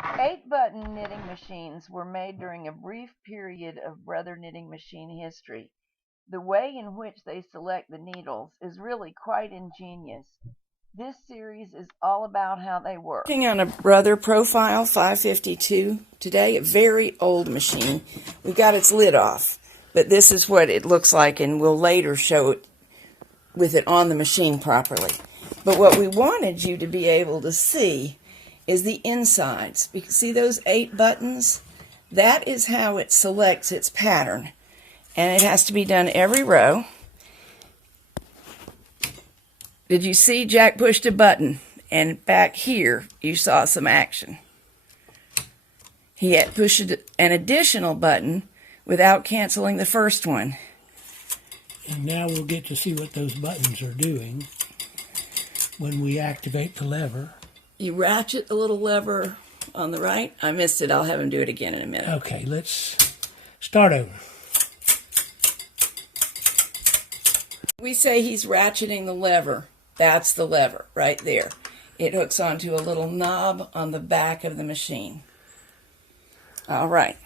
8-button knitting machines were made during a brief period of brother knitting machine history. The way in which they select the needles is really quite ingenious. This series is all about how they work. Working on a Brother Profile 552 today, a very old machine. We got its lid off, but this is what it looks like, and we'll later show it with it on the machine properly. But what we wanted you to be able to see is the insides. See those 8 buttons? That is how it selects its pattern. And it has to be done every row. Did you see Jack pushed a button? And back here, you saw some action. He had pushed an additional button without canceling the first one. And now we'll get to see what those buttons are doing when we activate the lever. You ratchet the little lever on the right. I missed it. I'll have him do it again in a minute. Okay, let's start over. We say he's ratcheting the lever. That's the lever right there. It hooks onto a little knob on the back of the machine. All right.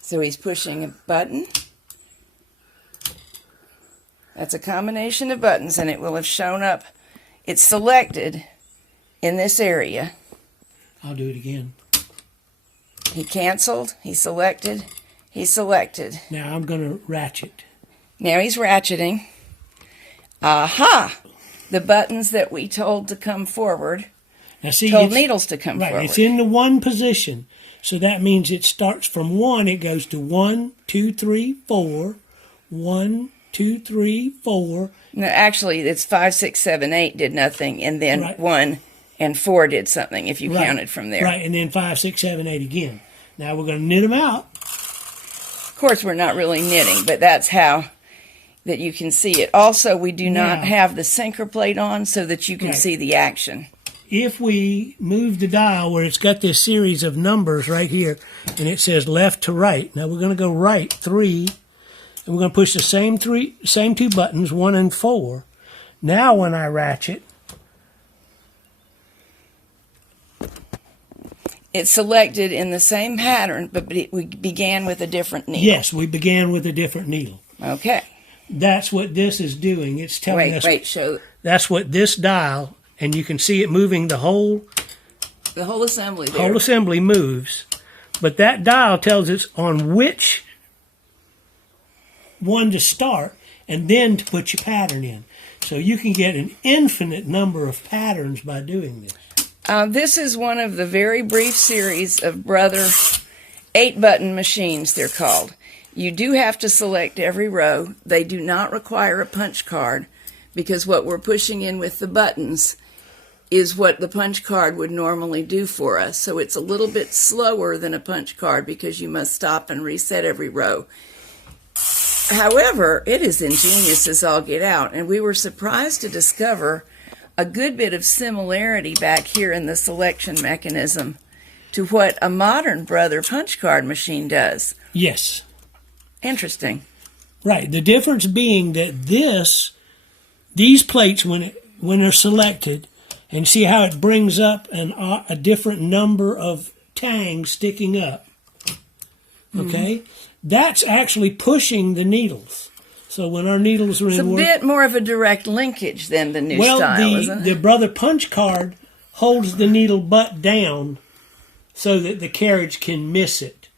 So he's pushing a button. That's a combination of buttons, and it will have shown up. It's selected in this area. I'll do it again. He canceled. He selected. He selected. Now I'm going to ratchet. Now he's ratcheting. Aha! The buttons that we told to come forward, now see, told needles to come forward. It's in the 1 position. So that means it starts from 1. It goes to 1, 2, 3, 4. 1, 2, 3, 4. No, actually, it's 5, 6, 7, 8 did nothing, and then 1 and 4 did something if you counted from there. Right, and then 5, 6, 7, 8 again. Now we're going to knit them out. Of course, we're not really knitting, but that's how that you can see it. Also, we do not have the sinker plate on so that you can see the action. If we move the dial where it's got this series of numbers right here, and it says left to right. Now we're going to go right 3, and we're going to push the same 2 buttons, 1 and 4. Now when I ratchet, it's selected in the same pattern, but we began with a different needle. Yes, we began with a different needle. Okay. That's what this is doing. It's telling us. Show. That's what this dial, and you can see it moving the whole assembly there. Whole assembly moves, but that dial tells us on which one to start and then to put your pattern in. So you can get an infinite number of patterns by doing this. This is one of the very brief series of Brother 8-button machines, they're called. You do have to select every row. They do not require a punch card because what we're pushing in with the buttons is what the punch card would normally do for us. So it's a little bit slower than a punch card because you must stop and reset every row. However, it is ingenious as all get out, and we were surprised to discover a good bit of similarity back here in the selection mechanism to what a modern Brother punch card machine does. Yes. Interesting. Right. The difference being that these plates, when they're selected, and see how it brings up a different number of tangs sticking up. Okay? That's actually pushing the needles. So when our needles are in work... It's a bit more of a direct linkage than the new style, isn't it? The Brother punch card holds the needle butt down so that the carriage can miss it.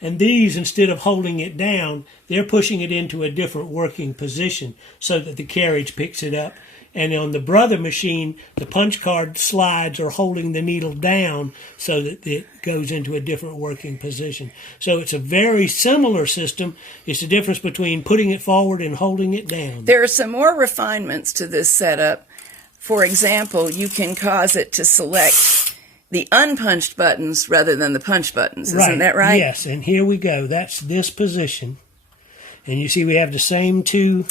And these, instead of holding it down, they're pushing it into a different working position so that the carriage picks it up. And on the Brother machine, the punch card slides are holding the needle down so that it goes into a different working position. So it's a very similar system. It's the difference between putting it forward and holding it down. There are some more refinements to this setup. For example, you can cause it to select the unpunched buttons rather than the punch buttons. Isn't that right? Yes, and here we go. That's this position. And you see we have the same 2...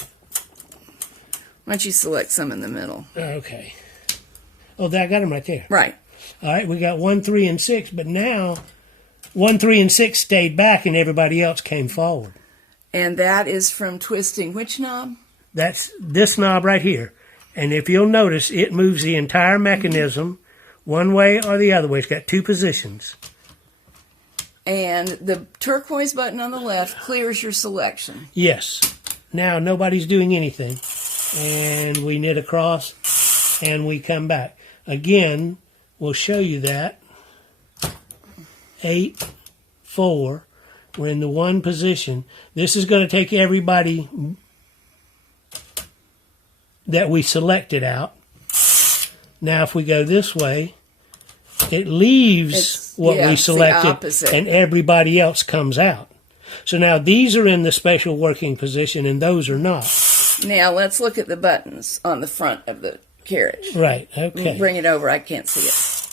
Why don't you select some in the middle? Okay. Oh, I got them right there. Right. All right, we got 1, 3, and 6, but now 1, 3, and 6 stayed back and everybody else came forward. And that is from twisting which knob? That's this knob right here. And if you'll notice, it moves the entire mechanism One way or the other way. It's got 2 positions. And the turquoise button on the left clears your selection. Yes. Now nobody's doing anything. And we knit across and we come back. Again, we'll show you that. 8, 4. We're in the 1 position. This is going to take everybody that we selected out. Now if we go this way, it leaves what we selected and everybody else comes out. So now these are in the special working position and those are not. Now let's look at the buttons on the front of the carriage. Right, okay. Bring it over, I can't see it.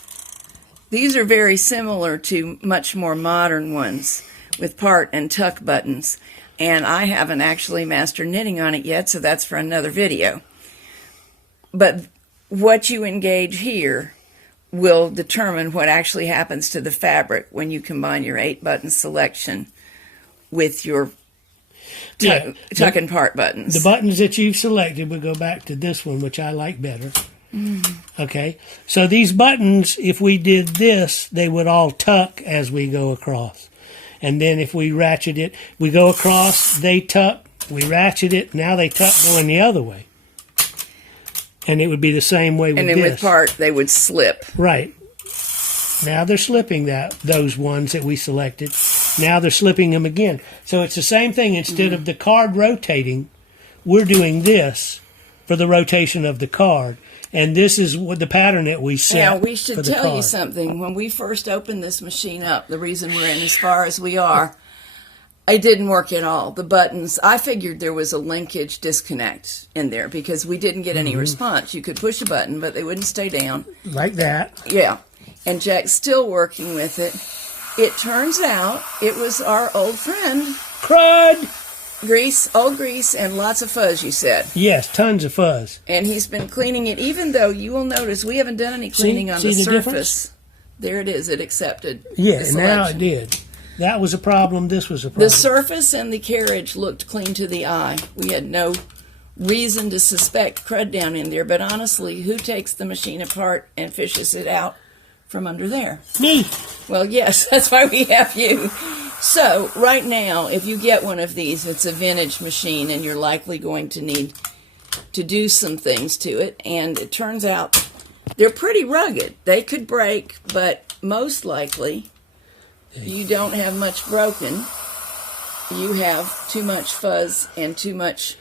These are very similar to much more modern ones with part and tuck buttons. And I haven't actually mastered knitting on it yet, so that's for another video. But what you engage here will determine what actually happens to the fabric when you combine your 8-button selection with your tuck and part buttons. The buttons that you've selected, we'll go back to this one, which I like better. Okay, so these buttons, if we did this, they would all tuck as we go across. And then if we ratchet it, we go across, they tuck, we ratchet it, now they tuck going the other way. And it would be the same way with this. And then with part, they would slip. Right. Now they're slipping those ones that we selected. Now they're slipping them again. So it's the same thing. Instead of the card rotating, we're doing this for the rotation of the card. And this is what the pattern that we set. Now, we should tell you something. When we first opened this machine up, the reason we're in as far as we are, it didn't work at all. The buttons, I figured there was a linkage disconnect in there because we didn't get any response. You could push a button, but they wouldn't stay down. Like that. Yeah. And Jack's still working with it. It turns out it was our old friend. Crud! Old grease, and lots of fuzz, you said. Yes, tons of fuzz. And he's been cleaning it, even though you will notice we haven't done any cleaning on the surface. Difference? There it is. It accepted. Yeah, now it did. That was a problem. This was a problem. The surface and the carriage looked clean to the eye. We had no reason to suspect crud down in there, but honestly, who takes the machine apart and fishes it out from under there? Me. Well, yes, that's why we have you. So, right now, if you get one of these, it's a vintage machine, and you're likely going to need to do some things to it. And it turns out they're pretty rugged. They could break, but most likely you don't have much broken. You have too much fuzz and too much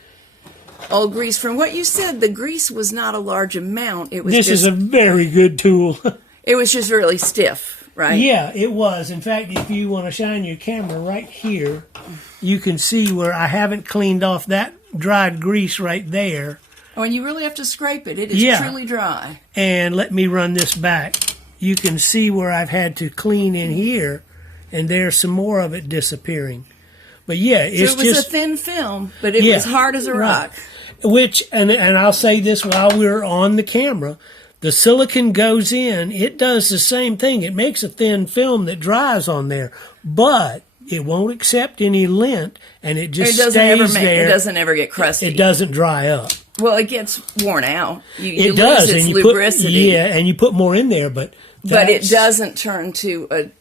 old grease. From what you said, the grease was not a large amount. It was This is a very good tool. It was just really stiff. Right. Yeah, it was. In fact, if you want to shine your camera right here, you can see where I haven't cleaned off that dried grease right there. Oh, and you really have to scrape it. It is truly dry. And let me run this back. You can see where I've had to clean in here, and there's some more of it disappearing. But yeah, it's so it was a thin film, but it was hard as a rock. Which, and I'll say this while we're on the camera, the silicone goes in, it does the same thing. It makes a thin film that dries on there, but it won't accept any lint, and it just stays there. It doesn't ever get crusty. It doesn't dry up. Well, it gets worn out. It does, lose its and lubricity. and you put more in there, but it doesn't turn to a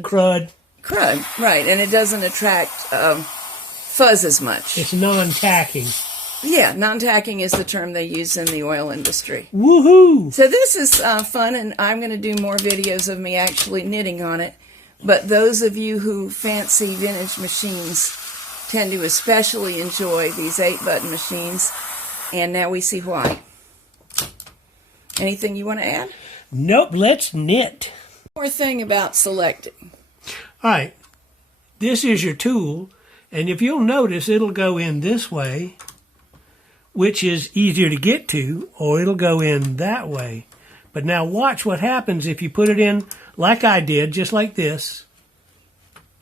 crud. Crud, right, and it doesn't attract fuzz as much. It's non-tacking. Yeah, non-tacking is the term they use in the oil industry. Woohoo! So this is fun, and I'm going to do more videos of me actually knitting on it. But those of you who fancy vintage machines tend to especially enjoy these 8-button machines, and now we see why. Anything you want to add? Nope, let's knit. One more thing about selecting. All right, this is your tool, and if you'll notice, it'll go in this way, which is easier to get to, or it'll go in that way. But now watch what happens if you put it in like I did, just like this.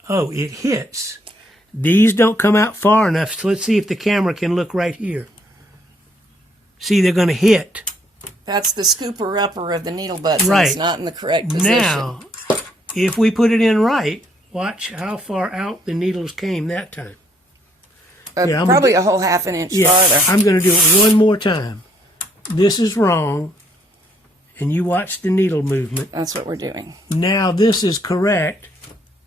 Oh, it hits. These don't come out far enough, so let's see if the camera can look right here. See, they're going to hit. That's the scooper-upper of the needle butts. Right. It's not in the correct position. Now, if we put it in right, watch how far out the needles came that time. Probably a whole ½ inch farther. I'm going to do it one more time. This is wrong, and you watch the needle movement. That's what we're doing. Now this is correct.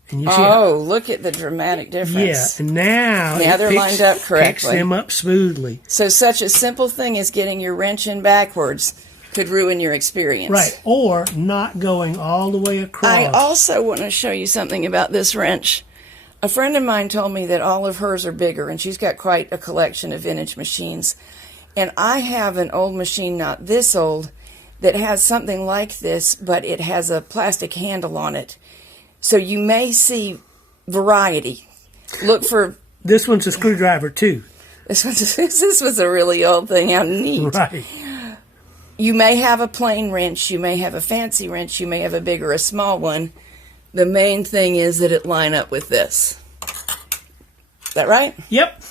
And you see Oh, look at the dramatic difference. yeah, and now They're lined up picks correctly. them up smoothly. So such a simple thing as getting your wrench in backwards could ruin your experience. Right, or not going all the way across. I also want to show you something about this wrench. A friend of mine told me that all of hers are bigger, and she's got quite a collection of vintage machines. And I have an old machine, not this old, that has something like this, but it has a plastic handle on it. So you may see variety. Look for... This one's a screwdriver, too. This was a really old thing. How neat. Right. You may have a plain wrench. You may have a fancy wrench. You may have a big or a small one. The main thing is that it line up with this. Is that right? Yep.